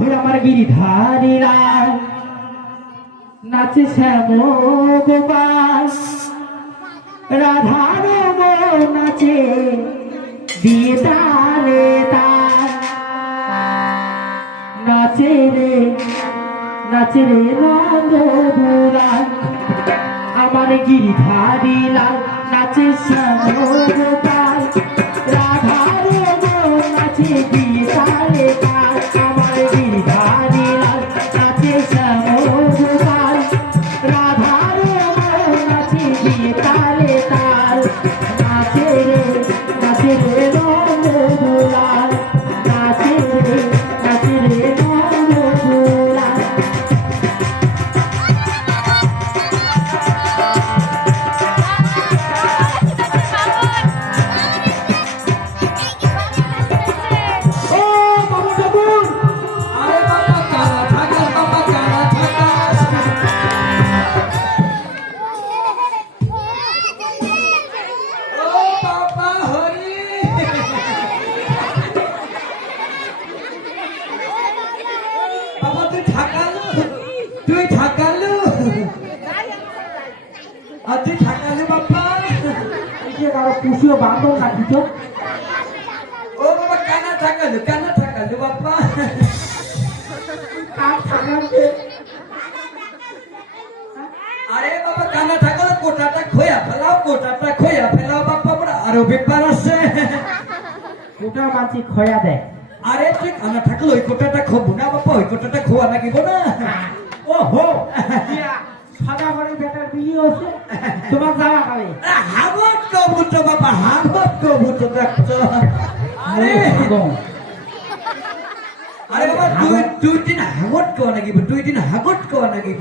ওই আমার গিরিধারীরা নাচে শ্যাম গোপাল রাধার নাচে দিয়ে তারে। তার নাচে রে নাচে রে নন্দুলাল আমার গিরিধারী লাল নাচে শ্যাম গোপাল তুই ঠাকালু? তুই ঠাকালু? আর তুই ঠাকালু বাবা যে কারও পুষিও বাঁধো কাটিছ। ও বাবা কানা ঠাকালু? কানা ঠাকালু বাবা আরে বাবা কানা ঠাকালু? কোটাটা খোয়া ফেলাও কোটাটা খোয়া ফেলাও বড় আরও ব্যাপার আছে। গোটা মাছি খয়া দেয় আরে তুই কানা থাকলে ওই কোটাটা খোবো না ওই কোটাটা খোয়া নাকিব না? ও হো। সাদা করে বেটার বিয়ে হচ্ছে তোমার জামা খাবে হাবত কবুতো বাবা হাবত কবুতো দেখছ। আরে। আরে বাবা দুই দুই দিন হাগত কোয়া নাকিব দুই দিন হাগত কোয়া নাকিব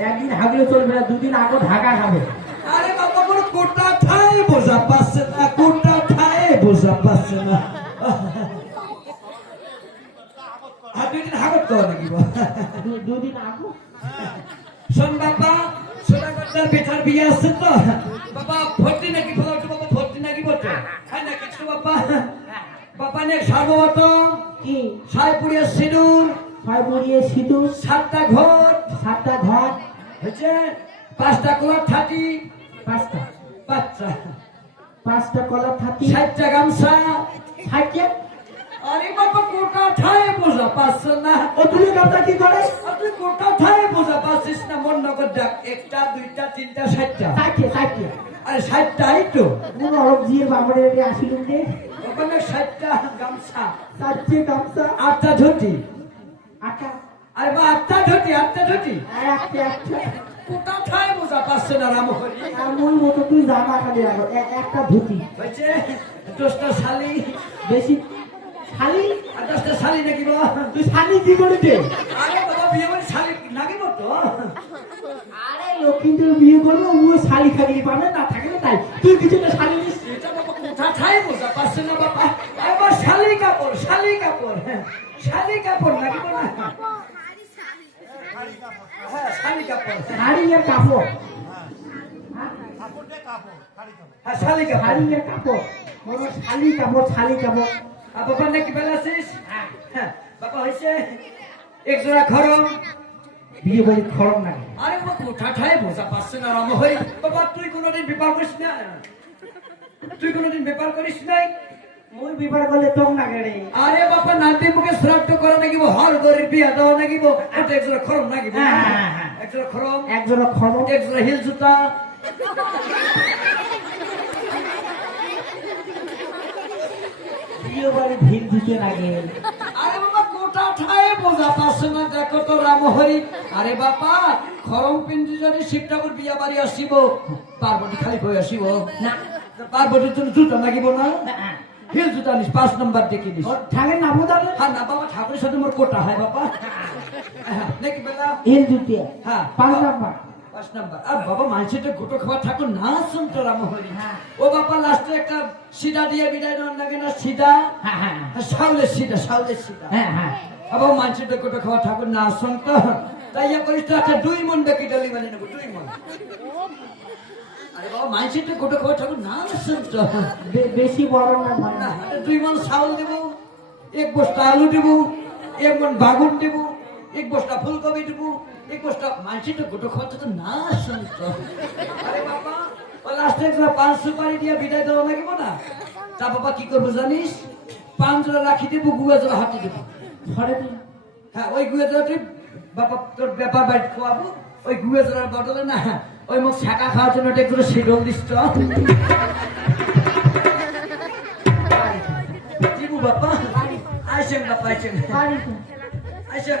একদিন হাগলে চলবে না দুদিন আগে ঢাকা খাবে। আরে বাবা কোটা ঠাই বোঝা পাচ্ছে না কোটা ঠাই বোঝা পাচ্ছে না আর দুই দিন হাগত কোয়া নাকিব দু- দুদিন আগে শোন বাবা সোনাগড়ার বেটার বিয়ে আছে তো। বাবা ভর্তি নাকি বলো বাবা ভর্তি নাকি বলছো? হ্যাঁ না কিছু বাবা? বাবা নে সার্বত কি? সাইপুরিয়া সিঁদুর। বড়িয়ে সিঁদুর? সাতটা ঘর সাতটা ঘর হয়েছে? পাঁচটা কোলার থাকি। পাঁচটা। বাচ্চা পাঁচটা কলা থাকি? ষাটটা গামছা। থাকে আরে বাবা কোটা বোঝা পাচ্ছ না? ও তুমি কাপটা কি করে? তুই কোটা বোঝা পাচ্ছিস না? মন নগর দেখ একটা দুইটা তিনটা ষাটটা থাকে থাকে আরে ষাটটাই তো। অরব দিয়ে বাবরে রেডি আসিলুম দে ওখানে ষাটটা গামছা। চারটে গামছা? আটটা ধুতি। আটা আরে বা আটটা ধুতি আটটা ধুতি। আর একটা একটা কোটা বোঝা পাচ্ছে না রাম হরি আর মতো তুই জামা খালি একটা ধুতি। হয়েছে? দশটা শালি। বেশি আর দশটা শালি নাকি বাবা? তুই শালি কি করে আরে বাবা বিয়ে করে শালি নাকিব তো আরে লক্ষ্মীদের বিয়ে করব ও শালি খালি পাবে না থাকলে তাই। তুই কিছু না শালি নিস। এটা বাবা কোথা ঠায় বোঝা পাচ্ছে না বাবা। আবার শালি কাপড় শালি কাপড় হ্যাঁ। শালি কাপড় নাকিব না হ্যাঁ। শালি কাপড়। শাড়ি আর কাপড়। হ্যাঁ শালি কাপড়। বলো শালি কাপড় শালি কাপড়। আর নাকি বেলাছিস হ্যাঁ বাবা হয়েছে। এক জোড়া খরম বিয়ে বাড়ি খরম না আরে বাবা কোথা ঠায় বোঝা পাচ্ছে না রাম হই বাবা তুই কোনোদিন বিবাহ করিস না? তুই কোনোদিন ব্যাপার করিস নাই? মুই বিবাহ করলে তোম না গেড়ে আরে বাবা নাতি মুখে শ্রাদ্ধ করা নাকিব হর গরিব বিয়া দেওয়া নাকিব এটা একজোড়া খরম নাকিব হ্যাঁ, হ্যাঁ, হ্যাঁ। একজোড়া খরম একজন খরম একজোড়া হিল জুতা। বিয়ে বাড়ি ভিড় দিতে লাগে। আরে বাবা কোটা ঠায় বোঝা পাচ্ছে না। দেখো তো রাম হরি আরে বাবা খরম পিন্ডি যদি শিব ঠাকুর বিয়া বাড়ি আসিব পার্বতী খালি হয়ে আসিব। না। পার্বতীর জন্য জুতা নাকিব না? হিল জুতা নিস পাঁচ নম্বর দেখি নিস ওর ঠাকের নাম বলে হ্যাঁ না বাবা ঠাকুরের সাথে মোর কোটা হয় বাবা। হ্যাঁ, নাকি বেলা। এল জুতিয়া হ্যাঁ। পাঁচ নাম্বার। পাঁচ নাম্বার। আর বাবা মানুষের গোটো না শুনতো হ্যাঁ। ও বাবা লাস্টে একটা সিধা দিয়ে বিদায় দেওয়ার লাগে না? সিধা? সাউলের সিধা সাউলের সিধা। গোটো খাবার ঠাকুর না শুনতো তাই ইয়া করিস তো একটা দুই মন বেকি ডালি মানে নেব দুই মন। আরে বাবা গোটো না শুনতো বে- বেশি বড় না না। না দুই মন চাউল দেবো এক বস্তা আলু দেবো এক মন বাগুন দেবো এক বস্তা ফুলকপি দেবো এক বস্তা মানসি তো গোটো খরচ তো না শুনত আরে বাবা ও লাস্টে একটা পাঁচ সুপারি দিয়ে বিদায় দেওয়া লাগিব না? তা বাবা কি করব জানিস? পাঁচ জোড়া রাখি দেবো গুয়া জোড়া হাতে দেবো। ঘরে দিয়ে হ্যাঁ ওই গুয়া বাবা তোর ব্যাপার খোয়াবো। ওই গুয়া জোড়ার বদলে না ওই মুখ শাঁকা খাওয়ার জন্য একটা করে শিডল দিস জিবু আইসেন আইসেন আইসেন